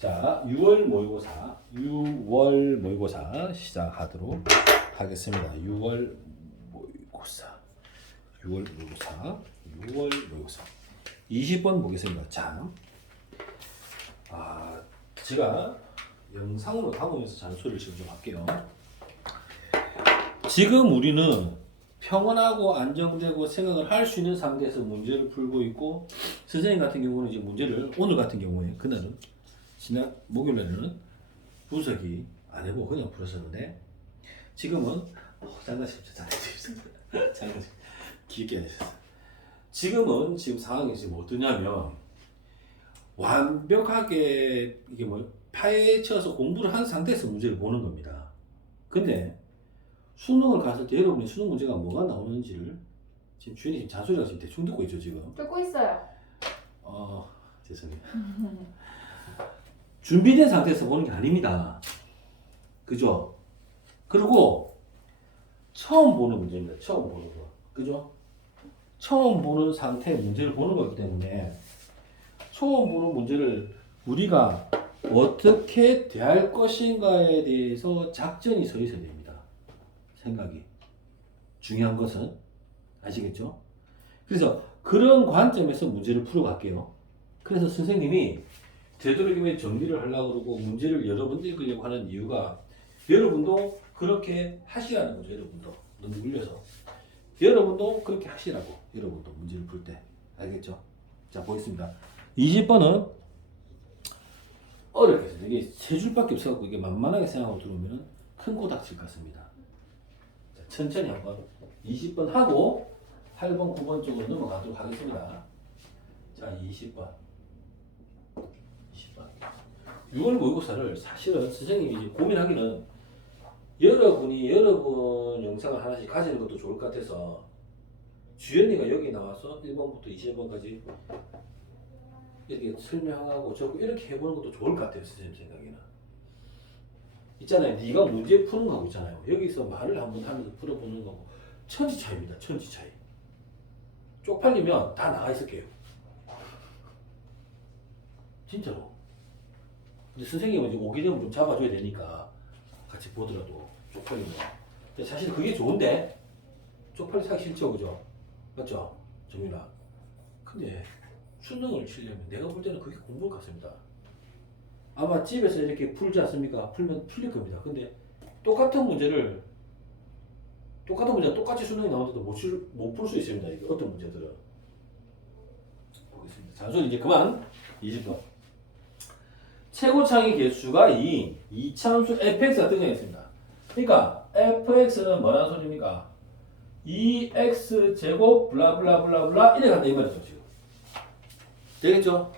자, 6월 모의고사 시작하도록 하겠습니다. 6월 모의고사. 20번 보겠습니다. 자, 제가 영상으로 담으면서 잔소리를 지금 좀 할게요. 지금 우리는 평온하고 안정되고 생각을 할 수 있는 상태에서 문제를 풀고 있고, 선생님 같은 경우는 이제 문제를 오늘 같은 경우에 그날은 지난 목요일에는 분석이 안 해보고 그냥 풀었었는데, 지금은 장난치죠. 길게 해주셨어요. 지금 상황이 지금 어떠냐면, 완벽하게 이게 파헤쳐서 공부를 한 상태에서 문제를 보는 겁니다. 근데 수능을 갔을 때 여러분이 수능 문제가 뭐가 나오는지를 지금 주인이 지금 잔소리가 지금 대충 듣고 있죠, 지금. 듣고 있어요. 죄송해요. 준비된 상태에서 보는 게 아닙니다. 그죠? 그리고 처음 보는 문제입니다. 처음 보는 거. 그죠? 처음 보는 상태의 문제를 보는 거기 때문에 처음 보는 문제를 우리가 어떻게 대할 것인가에 대해서 작전이 서 있어야 됩니다. 생각이. 중요한 것은 아시겠죠? 그래서 그런 관점에서 문제를 풀어갈게요. 그래서 선생님이 되도록이면 정리를 하려고 그러고 문제를 여러 번 읽으려고 하는 이유가, 여러분도 그렇게 하시라는 거죠. 여러분도 너무 울려서 여러분도 그렇게 하시라고. 여러분도 문제를 풀 때. 알겠죠? 자, 보겠습니다. 20번은 어렵겠어요. 이게 세 줄밖에 없어갖고 이게 만만하게 생각하고 들어오면 큰 코 닥칠 것 같습니다. 자, 천천히 한번 20번 하고 8번, 9번 쪽으로 넘어가도록 하겠습니다. 자, 20번. 6월 모의고사를 사실은 선생님이 이제 고민하기는, 여러분이 여러분 영상을 하나씩 가지는 것도 좋을 것 같아서 주연이가 여기 나와서 1번부터 20번까지 이렇게 설명하고 적고 이렇게 해보는 것도 좋을 것 같아요. 선생님 생각에는. 있잖아요. 네가 문제 푸는 거하고 있잖아요. 여기서 말을 한번 하면서 풀어보는 거고 천지 차이입니다. 천지 차이. 쪽팔리면 다 나가 있을게요. 진짜로. 근데 선생님은 이제 오기 전에 좀 잡아줘야 되니까 같이 보더라도 쪽팔리면. 근데 사실 그게 좋은데 쪽팔리 사기 싫죠, 그죠? 맞죠, 정윤아? 근데 수능을 치려면 내가 볼 때는 그게 공부일 것 같습니다. 아마 집에서 이렇게 풀지 않습니까? 풀면 풀릴 겁니다. 근데 똑같은 문제를 똑같이 수능이 나오는데도 못 풀 수 있습니다. 이게 어떤 문제들은. 보겠습니다. 잔소리 이제 그만. 20번. 최고차기 개수가 2인 이차함수 fx가 등장했습니다. 그러니까 fx는 뭐라는 소리입니까? 2x 제곱 블라블라블라블라 이래 간다 이 말이죠. 지금 되겠죠?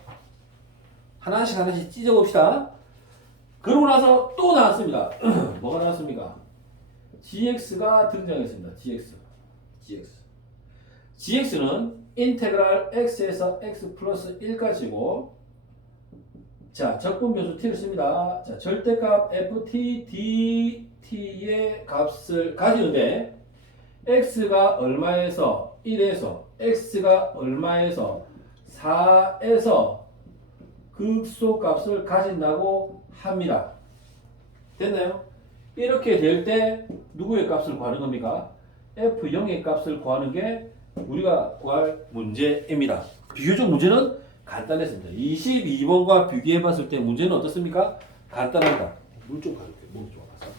하나씩 찢어봅시다. 그러고 나서 또 나왔습니다. 뭐가 나왔습니까? gx가 등장했습니다. gx는 인테그랄 x에서 x 플러스 1까지고, 자, 적분변수 t를 씁니다. 자, 절대값 ft dt의 값을 가지는데, x가 얼마에서 1에서 x가 얼마에서 4에서 극소값을 가진다고 합니다. 됐나요? 이렇게 될 때 누구의 값을 구하는 겁니까? f0의 값을 구하는 게 우리가 구할 문제입니다. 비교적 문제는 간단했습니다. 22번과 비교해 봤을 때 문제는 어떻습니까? 간단하다. 물 좀 가져올게요. 물 좀 가서.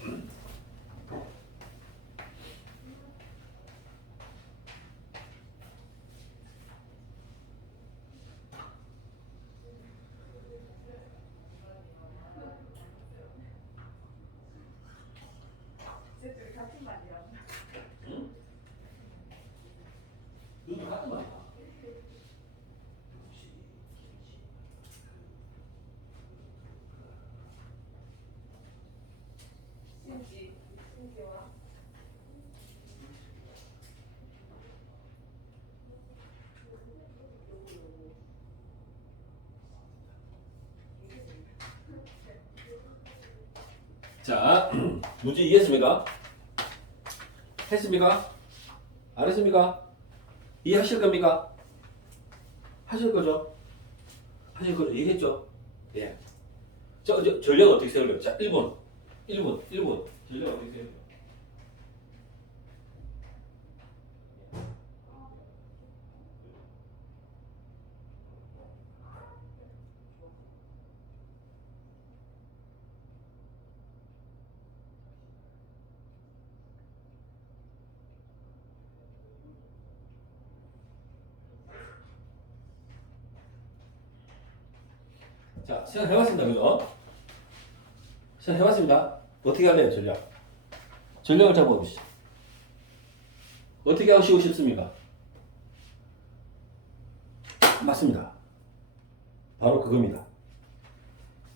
너도 같은 말이야. 자, 문제 이해했습니까? 했습니까? 안 했습니까? 이해하실 겁니까? 하실 거죠? 얘기했죠? 예. 전략 어떻게 세울까요? 자, 1번. 전략 어떻게 세울까요? 자, 시작해봤습니다. 그죠? 시작해봤습니다. 어떻게 할래요, 전략? 전략을 잡아보시죠. 어떻게 하시고 싶습니까? 맞습니다. 바로 그겁니다.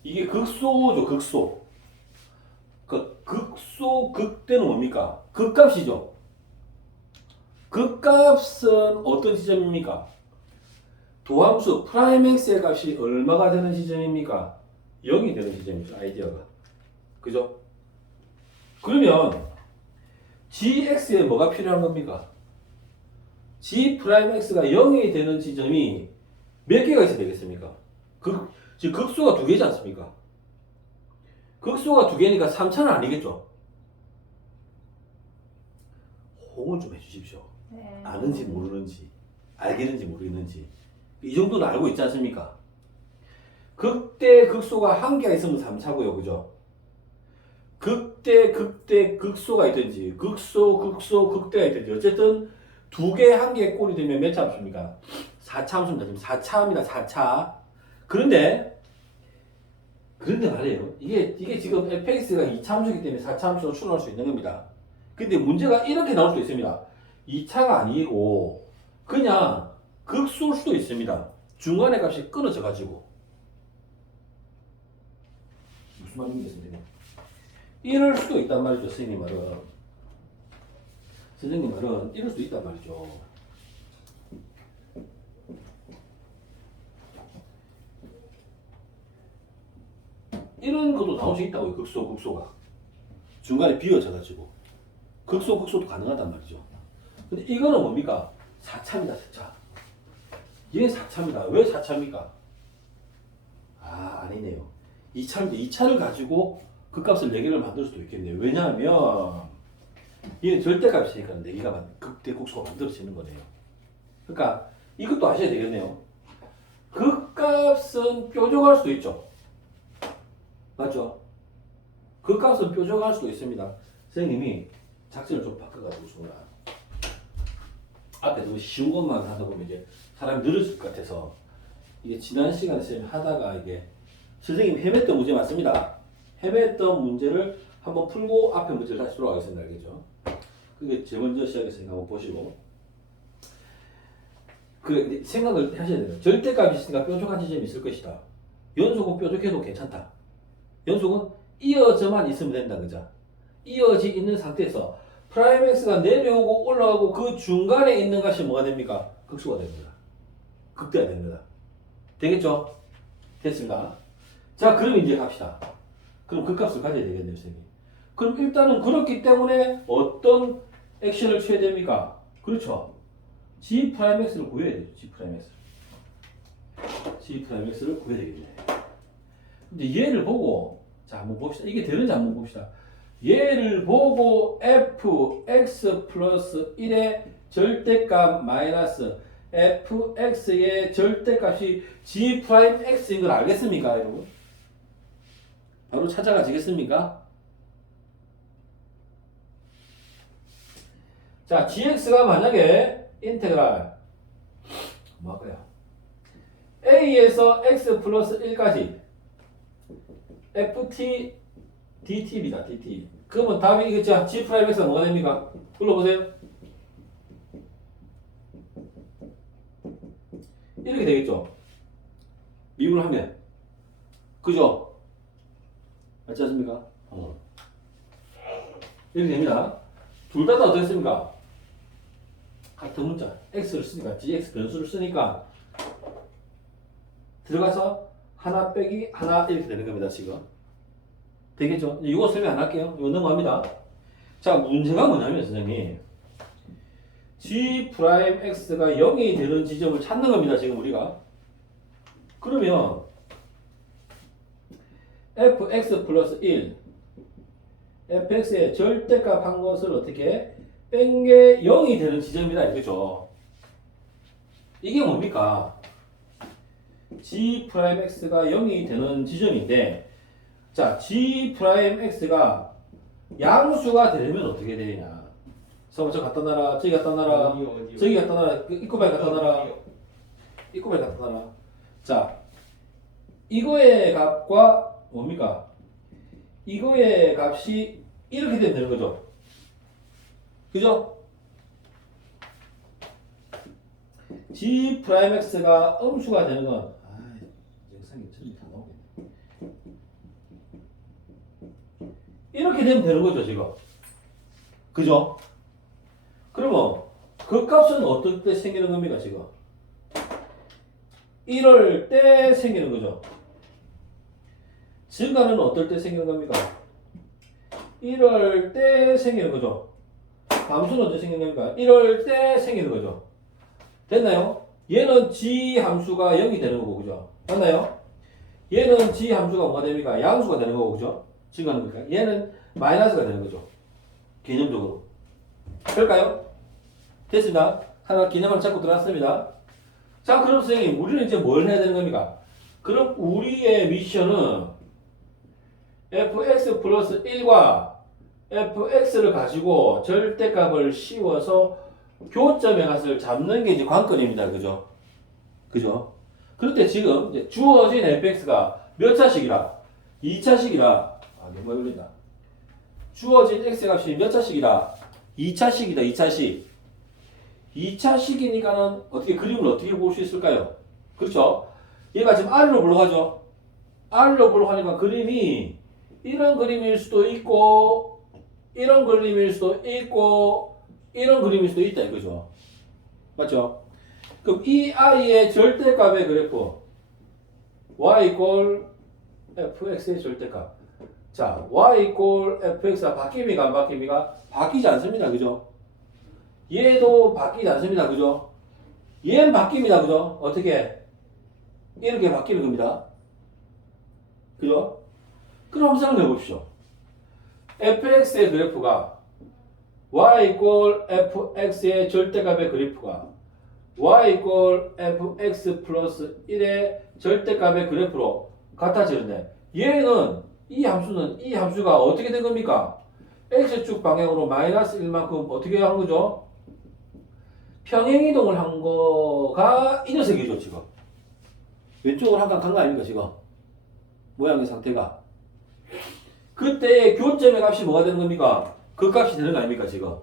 이게 극소죠, 극소. 그 극소, 극대는 뭡니까? 극값이죠. 극값은 어떤 지점입니까? 도함수 프라임 x의 값이 얼마가 되는 지점입니까? 0이 되는 지점이죠, 아이디어가. 그죠? 그러면 gx에 뭐가 필요한 겁니까? g 프라임 x가 0이 되는 지점이 몇 개가 있어야 되겠습니까? 지금 극소가 두 개지 않습니까? 극소가 두 개니까 3차는 아니겠죠? 호응을 좀 해주십시오. 네. 아는지 모르는지, 알겠는지 모르겠는지. 이 정도는 알고 있지 않습니까? 극대 극소가 한 개가 있으면 3차고요. 그죠? 극대 극소가 있든지 극소 극대가 있든지 어쨌든 두 개 한 개의 꼴이 되면 몇 차 함수입니까? 4차 함수입니다. 지금 4차입니다. 4차. 그런데 말이에요. 이게 지금 fx가 2차 함수이기 때문에 4차 함수로 추론할 수 있는 겁니다. 근데 문제가 이렇게 나올 수도 있습니다. 2차가 아니고 그냥 극소일 수도 있습니다. 중간의 값이 끊어져 가지고. 무슨 말인지 선생님? 이럴 수도 있단 말이죠. 선생님 말은 이럴 수도 있단 말이죠. 이런 것도 나올 수 있다고요. 극소가 중간에 비어져 가지고 극소도 가능하단 말이죠. 근데 이거는 뭡니까? 4차입니다. 4차. 얘 4차입니다. 왜 4차입니까? 아니네요. 2차인데 2차를 가지고 그 값을 4개를 만들 수도 있겠네요. 왜냐하면 얘는 절대값이니까 4개가 극대 극소가 만들어지는 거네요. 그러니까 이것도 아셔야 되겠네요. 그 값은 뾰족할 수도 있죠. 맞죠? 그 값은 뾰족할 수도 있습니다. 선생님이 작전을 좀 바꿔가지고 정말 앞에 너무 쉬운 것만 하다 보면 이제 사람이 늘어질 것 같아서 이게 지난 시간에 선생님 하다가 이게 선생님이 헤맸던 문제 맞습니다. 헤맸던 문제를 한번 풀고 앞에 문제를 다시 돌아가겠습니다. 알겠죠? 그게 제일 먼저 시작했으니까 한번 보시고 그래 생각을 하셔야 돼요. 절대값이 있으니까 뾰족한 지점이 있을 것이다. 연속은 뾰족해도 괜찮다. 연속은 이어져만 있으면 된다. 그죠? 이어지 있는 상태에서 프라임 x가 내려오고 올라가고 그 중간에 있는 것이 뭐가 됩니까? 극소가 됩니다. 극대가 됩니다. 되겠죠? 됐습니다. 자, 그럼 이제 갑시다. 그럼 그 값을 가져야 되겠네요, 선생님. 그럼 일단은 그렇기 때문에 어떤 액션을 취해야 됩니까? 그렇죠. g 프라임 x를 구해야 되죠. g 프라임 x를 구해야 되겠네. 근데 얘를 보고 자, 한번 봅시다. 이게 되는지 한번 봅시다. 얘를 보고 fx 플러스 1의 절대값 마이너스 fx의 절대값이 g 프라임 x인 걸 알겠습니까, 여러분? 바로 찾아가시겠습니까? 자, gx가 만약에 인테그랄 뭐 할까요? a에서 x 플러스 1까지 ft dt입니다. dt. 그러면 답이 이겠죠? g 프라임 x가 뭐가 됩니까? 불러보세요. 이렇게 되겠죠? 미분을 하면. 그죠? 맞지 않습니까? 이렇게 됩니다. 둘 다 어떻게 했습니까? 같은 문자 x를 쓰니까 gx 변수를 쓰니까 들어가서 하나 빼기 하나 이렇게 되는 겁니다. 지금 되겠죠? 이거 설명 안 할게요. 이거 넘어갑니다. 자, 문제가 뭐냐면 선생님 g 프라임 x가 0이 되는 지점을 찾는 겁니다. 지금 우리가 그러면 fx 플러스 1 fx의 절대값 한 것을 어떻게 뺀 게 0이 되는 지점이다 이거죠. 이게 뭡니까? g'x가 0이 되는 지점인데, 자, g'x가 양수가 되려면 어떻게 되냐? 저 갖다 놔라, 저기 갖다 놔라, 어디요? 저기 갖다 놔라, 이코바에 갖다 놔라, 이코바에 갖다 놔라. 자, 이거의 값과 뭡니까? 이거의 값이 이렇게 되면 되는 거죠. 그죠? g'x가 음수가 되는 건, 영상이 저기 다 나오겠네. 이렇게 되면 되는 거죠, 지금. 그죠? 그러면 그 값은 어떨 때 생기는 겁니까, 지금? 이럴 때 생기는 거죠. 증가는 어떨 때 생기는 겁니까? 이럴 때 생기는 거죠. 함수는 언제 생기는 겁니까? 이럴 때 생기는 거죠. 됐나요? 얘는 g 함수가 0이 되는 거고, 그죠? 맞나요? 얘는 g 함수가 뭐가 됩니까? 양수가 되는 거고, 그죠? 증가하는 거니까. 얘는 마이너스가 되는 거죠. 개념적으로. 그럴까요? 됐습니다. 하나 개념을 잡고 들어왔습니다. 자, 그럼 선생님, 우리는 이제 뭘 해야 되는 겁니까? 그럼 우리의 미션은 fx 플러스 1과 fx를 가지고 절대값을 씌워서 교점의 값을 잡는 게 이제 관건입니다. 그죠? 그죠? 그런데 지금 이제 주어진 fx가 몇 차식이라? 2차식이라. 아, 너무 많이 걸린다. 주어진 x 값이 몇 차식이라? 2차식이다. 2차식. 2차식이니까는 어떻게 그림을 어떻게 볼 수 있을까요? 그렇죠? 얘가 지금 R로 불러가죠? R로 불러가니까 그림이 이런 그림일 수도 있고, 이런 그림일 수도 있고, 이런 그림일 수도 있다 이거죠. 맞죠? 그럼 이 I의 절대값의 그래프 y fx의 절대값. 자, y fx가 바뀝니까 안 바뀝니까? 바뀌지 않습니다. 그죠? 얘도 바뀌지 않습니다. 그죠? 얘는 바뀝니다. 그죠? 어떻게? 이렇게 바뀌는 겁니다. 그죠? 그럼 한번 생각해 보십시오. fx의 그래프가 y fx의 절대값의 그래프가 y fx 플러스 1의 절대값의 그래프로 같아지는데, 얘는 이 함수가 어떻게 된 겁니까? x축 방향으로 마이너스 1만큼 어떻게 한 거죠? 평행이동을 한 거가 이 녀석이죠, 지금. 왼쪽으로 한 칸 간 거 아닙니까, 지금? 모양의 상태가. 그때 교점의 값이 뭐가 되는 겁니까? 그 값이 되는 거 아닙니까, 지금?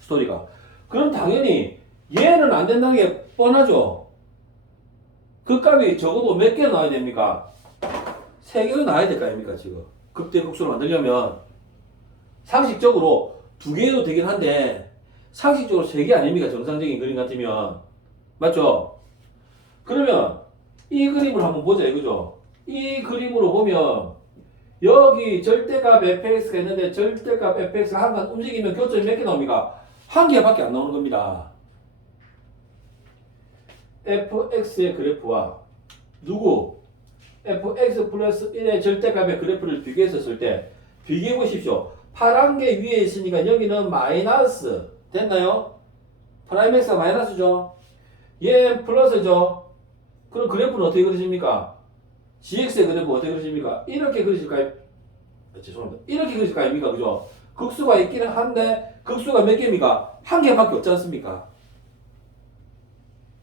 스토리가. 그럼 당연히 얘는 안 된다는 게 뻔하죠? 그 값이 적어도 몇 개나 나와야 됩니까? 3개가 나와야 될 거 아닙니까, 지금? 극대극소를 만들려면. 상식적으로 2개도 되긴 한데, 상식적으로 3개 아닙니까? 정상적인 그림 같으면. 맞죠? 그러면 이 그림을 한번 보자 이거죠. 이 그림으로 보면 여기 절대값 fx가 있는데 절대값 fx가 한 칸 움직이면 교점이 몇 개 나옵니까? 한 개밖에 안 나오는 겁니다. fx의 그래프와 누구? fx 플러스 1의 절대값의 그래프를 비교했었을 때 비교해 보십시오. 파란 게 위에 있으니까 여기는 마이너스 됐나요? 프라임 x가 마이너스죠. 얘 플러스죠. 그럼 그래프는 어떻게 그리십니까? gx의 그래프 어떻게 그리십니까? 이렇게 그리실까요? 죄송합니다. 이렇게 그리실 거 아닙니까? 그죠? 극수가 있기는 한데 극수가 몇 개입니까? 한 개밖에 없지 않습니까?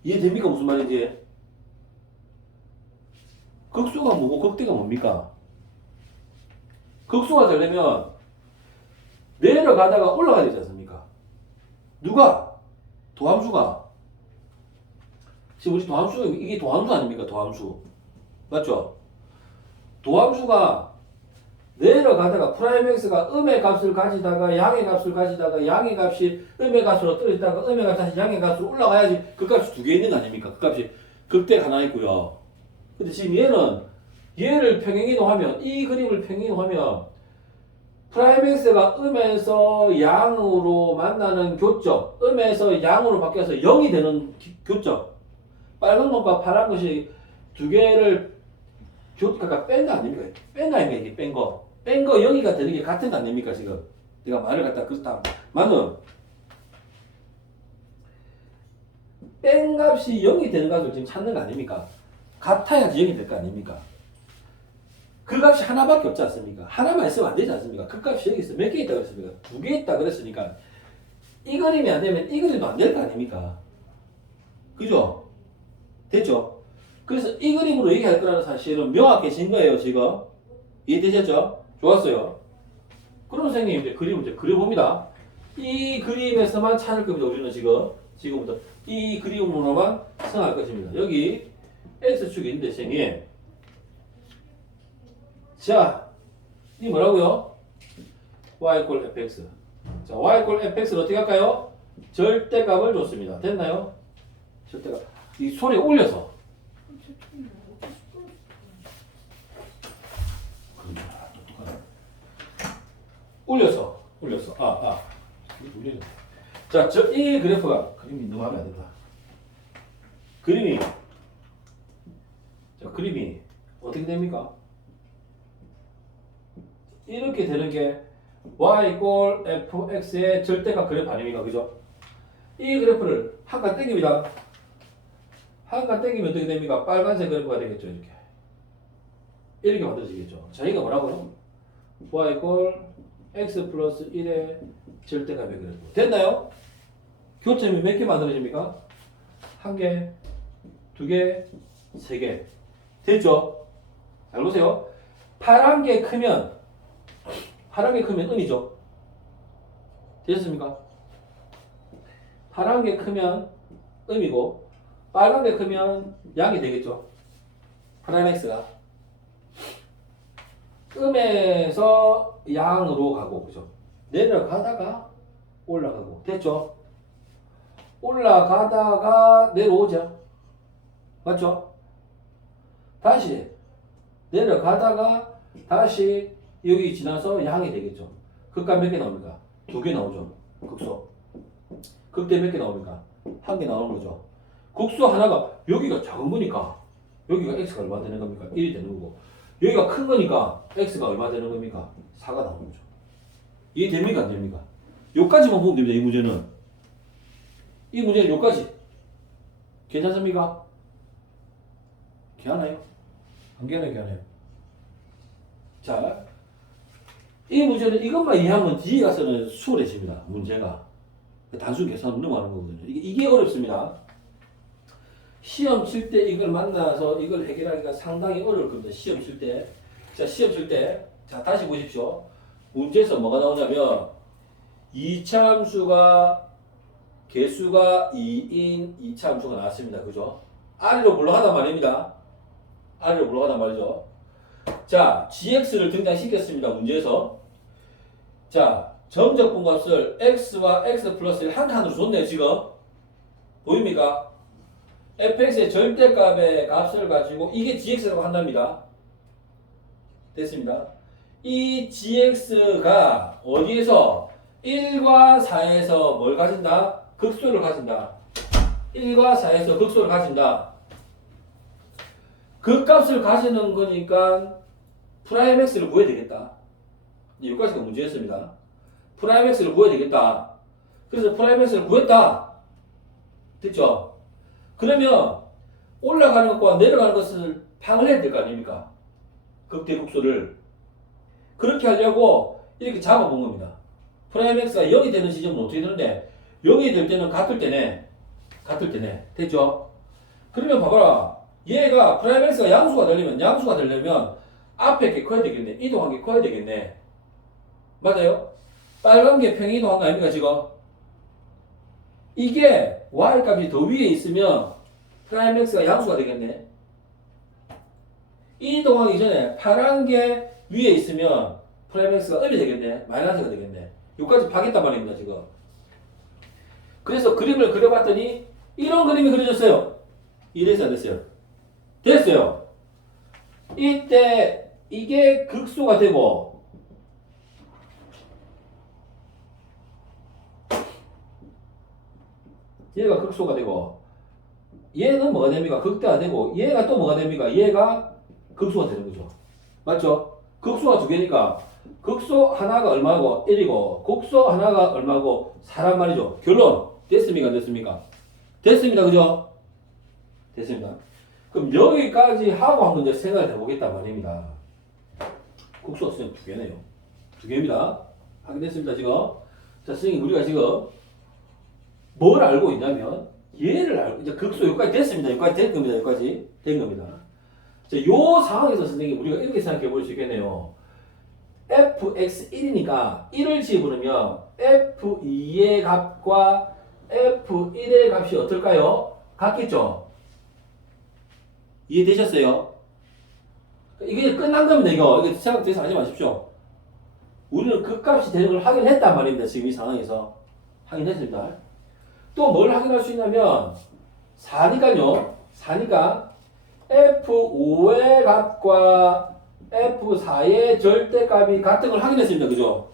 이해됩니까? 무슨 말인지? 극수가 뭐고 극대가 뭡니까? 극수가 되려면 내려가다가 올라가야 되지 않습니까? 누가? 도함수가. 지금 우리 도함수, 이게 도함수 아닙니까? 도함수. 맞죠? 도함수가 내려가다가 프라임 x가 음의 값을 가지다가 양의 값을 가지다가 양의 값이 음의 값으로 떨어지다가 음의 값이 다시 양의 값으로 올라가야지 그 값이 2개 있는 거 아닙니까? 그 값이 극대가 하나 있고요. 근데 지금 얘를 평행이동하면, 이 그림을 평행이동하면 프라임 x가 음에서 양으로 만나는 교점, 음에서 양으로 바뀌어서 0이 되는 교점, 빨간 것과 파란 것이 두 개를 그러니까 뺀 거 아닙니까? 뺀 거 아닙니까? 이게 뺀 거. 뺀 거 0이가 되는 게 같은 거 아닙니까? 지금. 내가 말을 갖다 그렇다. 만은 뺀 값이 0이 되는 값을 지금 찾는 거 아닙니까? 같아야지 0이 될 거 아닙니까? 그 값이 하나밖에 없지 않습니까? 하나만 있으면 안 되지 않습니까? 그 값이 여기 있어. 몇 개 있다 그랬습니까? 2개 있다 그랬으니까 이 그림이 안 되면 이 그림도 안 될 거 아닙니까? 그죠? 됐죠? 그래서 이 그림으로 얘기할 거라는 사실은 명확해진 거예요, 지금. 이해되셨죠? 좋았어요. 그럼 선생님 이제 그림을 이제 그려봅니다. 이 그림에서만 찾을 겁니다, 우리는 지금부터. 이 그림으로만 생각할 것입니다. 여기 X축이 있는데, 선생님. 자, 이 뭐라고요? y equal fx. 자, y equal fx를 어떻게 할까요? 절대값을 줬습니다. 됐나요? 절대값. 이 소리 올려서. 올려서. 자, 이 그래프가, 그림이 너무 하면 안 된다. 그림이 어떻게 됩니까? 이렇게 되는 게 y equal fx의 절대값 그래프 아닙니까? 그죠? 이 그래프를 한 칸 땡깁니다. 한 칸 땡기면 어떻게 됩니까? 빨간색 그래프가 되겠죠. 이렇게 만들어지겠죠. 자, 이거 뭐라고요? y equal x 플러스 1의 절대값의 그래프. 됐나요? 교점이 몇 개 만들어집니까? 한 개, 두 개, 세 개. 됐죠? 잘 보세요. 파란 게 크면 음이죠. 됐습니까? 파란 게 크면 음이고 빨간 게 크면 양이 되겠죠. 프라임 x가 음에서 양으로 가고, 그죠? 내려가다가 올라가고. 됐죠? 올라가다가 내려오죠. 맞죠? 다시 내려가다가 다시 여기 지나서 양이 되겠죠. 극값 몇 개 나옵니까? 2개 나오죠. 극소. 극대 몇 개 나옵니까? 1개 나오는 거죠. 극소 하나가 여기가 작은 거니까 여기가 x가 얼마 되는 겁니까? 1이 되는 거고, 여기가 큰 거니까 x가 얼마 되는 겁니까? 4가 나오는 거죠. 이해됩니까? 안 됩니까? 여기까지만 보면 됩니다. 이 문제는 여기까지. 괜찮습니까? 괜찮아요? 안 괜찮아요? 자, 이 문제는 이것만 이해하면 뒤에 가서는 수월해집니다. 문제가. 단순 계산으로 넘어가는 거거든요. 이게 어렵습니다. 시험 칠 때 이걸 만나서 이걸 해결하기가 상당히 어려울 겁니다. 시험 칠 때. 자, 시험 칠 때. 자, 다시 보십시오. 문제에서 뭐가 나오냐면, 이차함수가 개수가 2인 이차함수가 나왔습니다. 그죠? 아래로 굴러가단 말입니다. 아래로 굴러가단 말이죠. 자, gx를 등장시켰습니다. 문제에서. 자, 점적 분값을 x와 x 플러스 1 한 칸으로 줬네요. 지금. 보입니까? fx의 절대값의 값을 가지고 이게 gx라고 한답니다. 됐습니다. 이 gx가 어디에서 1과 4에서 뭘 가진다? 극소를 가진다. 1과 4에서 극소를 가진다. 그 값을 가지는 거니까 프라임 x를 구해야 되겠다. 여기까지가 문제였습니다. 프라임 x를 구해야 되겠다. 그래서 프라임 x를 구했다. 됐죠? 그러면 올라가는 것과 내려가는 것을 방을 해야 될 거 아닙니까? 극대 극소를. 그렇게 하려고 이렇게 잡아본 겁니다. 프라임 x가 0이 되는 지점은 어떻게 되는데, 0이 될 때는 같을 때네. 됐죠? 그러면 봐봐라. 얘가 프라임 x가 양수가 되려면 앞에 게 커야 되겠네. 이동한 게 커야 되겠네. 맞아요? 빨간 게 평이동한 거 아닙니까, 지금? 이게 y 값이 더 위에 있으면 프라임 x가 양수가 되겠네. 이동하기 전에 파란 게 위에 있으면 프라임 x가 음이 되겠네. 마이너스가 되겠네. 여기까지 파겠단 말입니다, 지금. 그래서 그림을 그려봤더니 이런 그림이 그려졌어요. 이래서 안 됐어요? 됐어요. 이때 이게 극소가 되고, 얘가 극소가 되고, 얘는 뭐가 됩니까? 극대가 되고, 얘가 또 뭐가 됩니까? 얘가 극소가 되는 거죠. 맞죠? 극소가 두 개니까 극소 하나가 얼마고 1이고 극소 하나가 얼마고 4란 말이죠. 결론 됐습니까? 안 됐습니까? 됐습니다. 그죠? 됐습니다. 그럼 여기까지 하고 한번 이제 생각을 해보겠단 말입니다. 극소가 선생님 두 개네요. 두 개입니다. 확인됐습니다. 지금. 자, 선생님 우리가 지금 뭘 알고 있냐면 얘를 알고 이제 극소 여기까지 됐습니다. 여기까지 된 겁니다. 여기까지 된 겁니다. 자, 요 상황에서 선생님 우리가 이렇게 생각해 볼 수 있겠네요. fx1이니까 1을 집어넣으면 f2의 값과 f1의 값이 어떨까요? 같겠죠? 이해되셨어요? 이게 끝난 겁니다. 이거 생각돼서 하지 마십시오. 우리는 그 값이 되는 걸 확인했단 말입니다. 지금 이 상황에서 확인했습니다. 또 뭘 확인할 수 있냐면 4니까요. 4니까 F5의 값과 F4의 절대값이 같은 걸 확인했습니다. 그죠?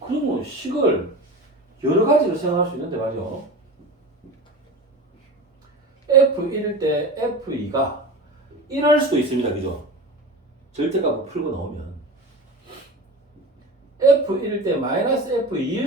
그러면 식을 여러 가지로 생각할 수 있는데 말이죠. F1일 때 F2가 1할 수도 있습니다. 그죠? 절대값을 풀고 나오면 F1일 때 마이너스 F2일